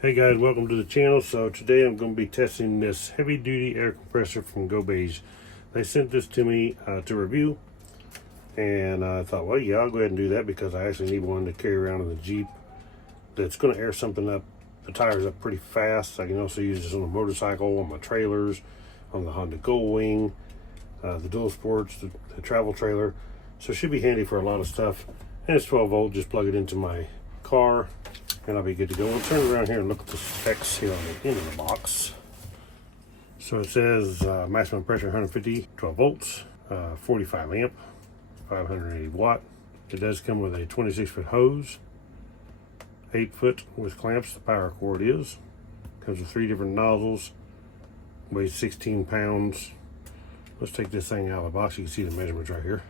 Hey guys, welcome to the channel. So today I'm going to be testing this heavy duty air compressor from Gobege. They sent this to me to review, and I thought, well, yeah, I'll go ahead and do that because I actually need one to carry around in the Jeep that's going to air something up, the tires up pretty fast. I can also use this on a motorcycle, on my trailers, on the Honda Goldwing, the Dual Sports, the travel trailer. So it should be handy for a lot of stuff. And it's 12 volt, just plug it into my car and I'll be good to go. We'll turn around here and look at the specs here on the end of the box. So it says maximum pressure 150, 12 volts, 45 amp, 580 watt. It does come with a 26-foot hose, 8-foot with clamps, the power cord is. Comes with 3 different nozzles, weighs 16 pounds. Let's take this thing out of the box. You can see the measurements right here.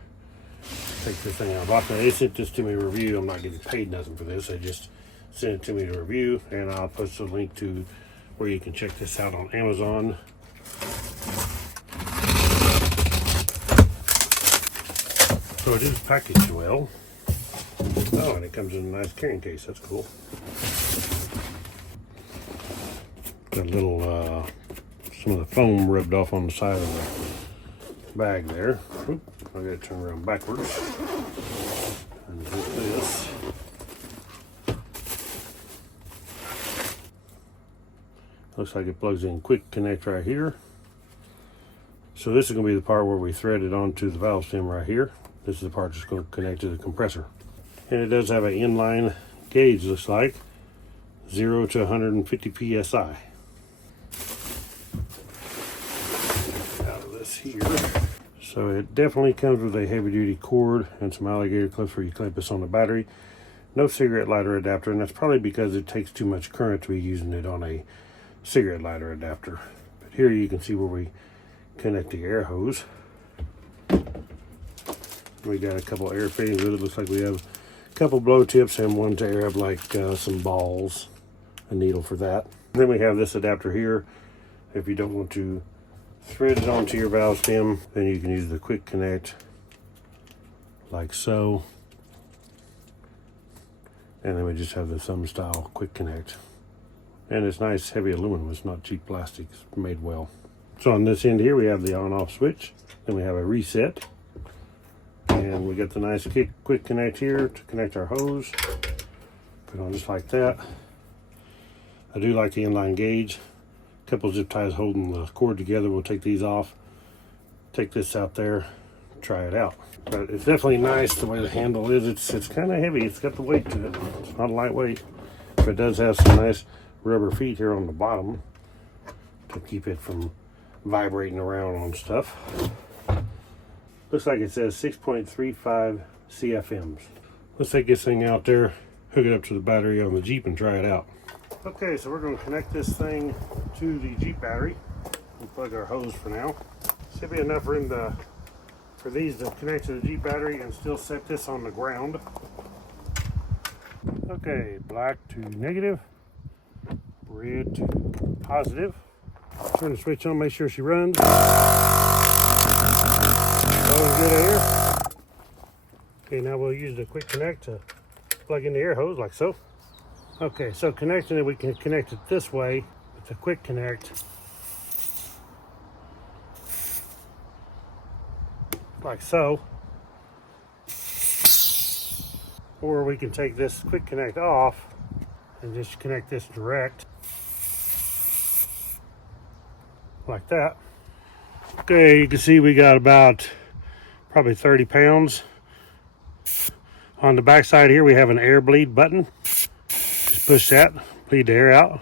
Take this thing out of the box. Now they sent this to me to review. I'm not getting paid nothing for this. They just send it to me to review, and I'll post a link to where you can check this out on Amazon. So it is packaged well. Oh, and it comes in a nice carrying case. That's cool. Got a little some of the foam rubbed off on the side of the bag there. Oop, I gotta turn around backwards and do this. Looks like it plugs in quick connect right here. So this is going to be the part where we thread it onto the valve stem right here. This is the part that's going to connect to the compressor. And it does have an inline gauge, looks like. 0 to 150 psi. Out of this here. So it definitely comes with a heavy duty cord and some alligator clips where you clamp this on the battery. No cigarette lighter adapter, and that's probably because it takes too much current to be using it on a cigarette lighter adapter. But here you can see where we connect the air hose. We got a couple air fittings with it. Looks like we have a couple blow tips and one to air up like some balls, a needle for that. And then we have this adapter here. If you don't want to thread it onto your valve stem, then you can use the quick connect like so. And then we just have the thumb style quick connect. And it's nice heavy aluminum, it's not cheap plastic, it's made well. So on this end here we have the on off switch, then we have a reset, and we got the nice quick connect here to connect our hose. Put on just like that. I do like the inline gauge. A couple zip ties holding the cord together. We'll take these off, take this out there, try it out. But it's definitely nice the way the handle is. It's kind of heavy, it's got the weight to it. It's not lightweight, but it does have some nice rubber feet here on the bottom to keep it from vibrating around on stuff. Looks like it says 6.35 CFMs. Let's take this thing out there, hook it up to the battery on the Jeep and try it out. Okay, so we're going to connect this thing to the Jeep battery and plug our hose for now. Should be enough room for these to connect to the Jeep battery and still set this on the ground. Okay, black to negative, red to positive. Turn the switch on, make sure she runs. Always good air. Okay, now we'll use the quick connect to plug in the air hose like so. Okay, so connecting it, we can connect it this way with the quick connect. Like so. Or we can take this quick connect off and just connect this direct. Like that. Okay, you can see we got about probably 30 pounds. On the back side here we have an air bleed button. Just push that, bleed the air out.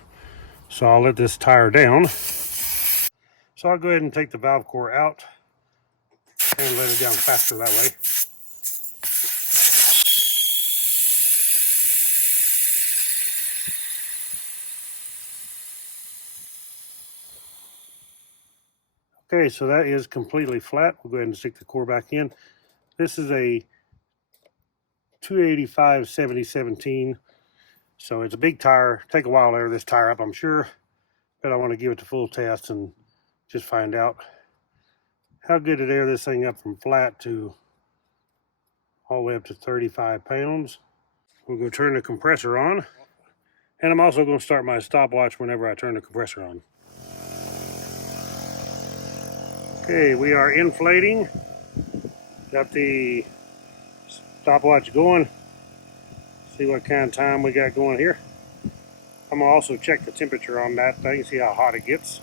So I'll let this tire down. So I'll go ahead and take the valve core out and let it down faster that way. Okay, so that is completely flat. We'll go ahead and stick the core back in. This is a 285/70/17, so it's a big tire. Take a while to air this tire up, I'm sure, but I want to give it the full test and just find out how good it air this thing up from flat to all the way up to 35 pounds. We'll go turn the compressor on. And I'm also going to start my stopwatch whenever I turn the compressor on. Okay, we are inflating. Got the stopwatch going. See what kind of time we got going here. I'm going to also check the temperature on that thing, see how hot it gets.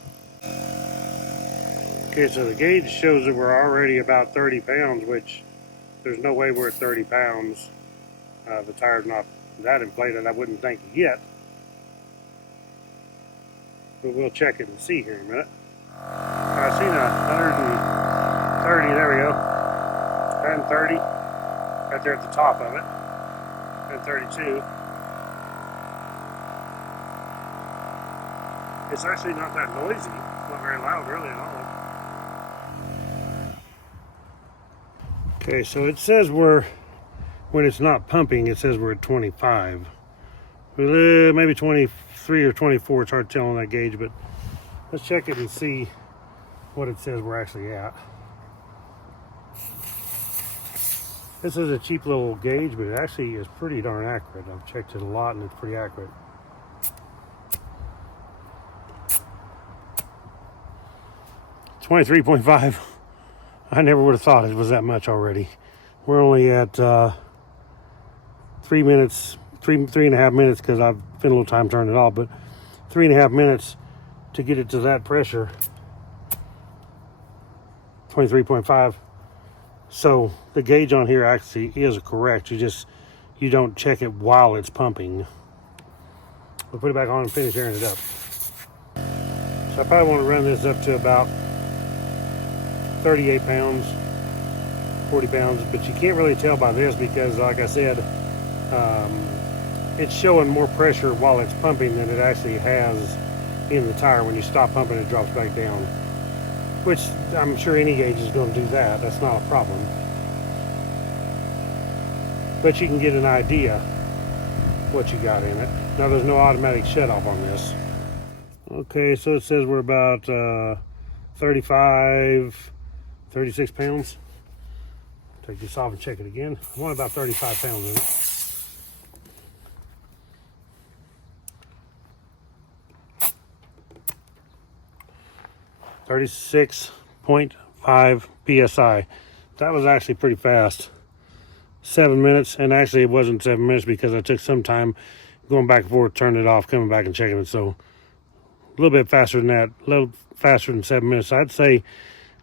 Okay, so the gauge shows that we're already about 30 pounds, which there's no way we're at 30 pounds. The tire's not that inflated, I wouldn't think yet. But we'll check it and see here in a minute. I've seen 130, there we go. 130, right there at the top of it. 132. It's actually not that noisy. It's not very loud really at all. Okay, so it says when it's not pumping, it says we're at 25. Maybe 23 or 24, it's hard to tell on that gauge, but let's check it and see what it says we're actually at. This is a cheap little gauge, but it actually is pretty darn accurate. I've checked it a lot and it's pretty accurate. .5. I never would have thought it was that much already. We're only at 3 minutes, three and a half minutes, because I've been a little time turning it off, but 3.5 minutes to get it to that pressure. 23.5. So the gauge on here actually is correct. You don't check it while it's pumping. We'll put it back on and finish airing it up. So I probably want to run this up to about 38 pounds, 40 pounds, but you can't really tell by this because, like I said, it's showing more pressure while it's pumping than it actually has in the tire. When you stop pumping, it drops back down, which I'm sure any gauge is going to do that. That's not a problem. But you can get an idea what you got in it. Now, there's no automatic shut-off on this. Okay, so it says we're about 35, 36 pounds. Take this off and check it again. I want about 35 pounds in it. .5 psi. That was actually pretty fast. 7 minutes, and actually it wasn't 7 minutes because I took some time going back and forth, turning it off, coming back and checking it. So a little bit faster than that, a little faster than 7 minutes. I'd say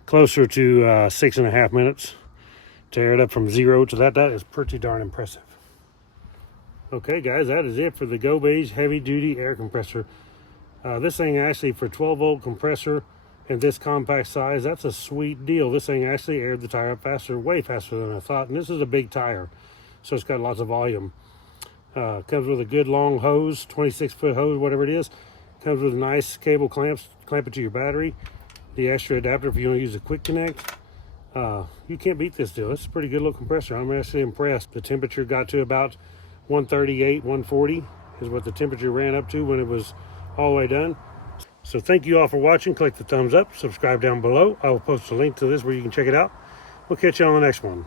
closer to 6.5 minutes to air it up from 0 to that. That is pretty darn impressive. Okay, guys, that is it for the Gobege heavy duty air compressor. This thing actually, for 12-volt compressor and this compact size, that's a sweet deal. This thing actually aired the tire up faster, way faster than I thought. And this is a big tire, so it's got lots of volume. Comes with a good long hose, 26-foot hose, whatever it is. Comes with nice cable clamps, clamp it to your battery. The extra adapter if you want to use a quick connect. You can't beat this deal. It's a pretty good little compressor. I'm actually impressed. The temperature got to about 138, 140 is what the temperature ran up to when it was all the way done. So thank you all for watching. Click the thumbs up, subscribe down below. I will post a link to this where you can check it out. We'll catch you on the next one.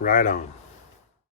Right on.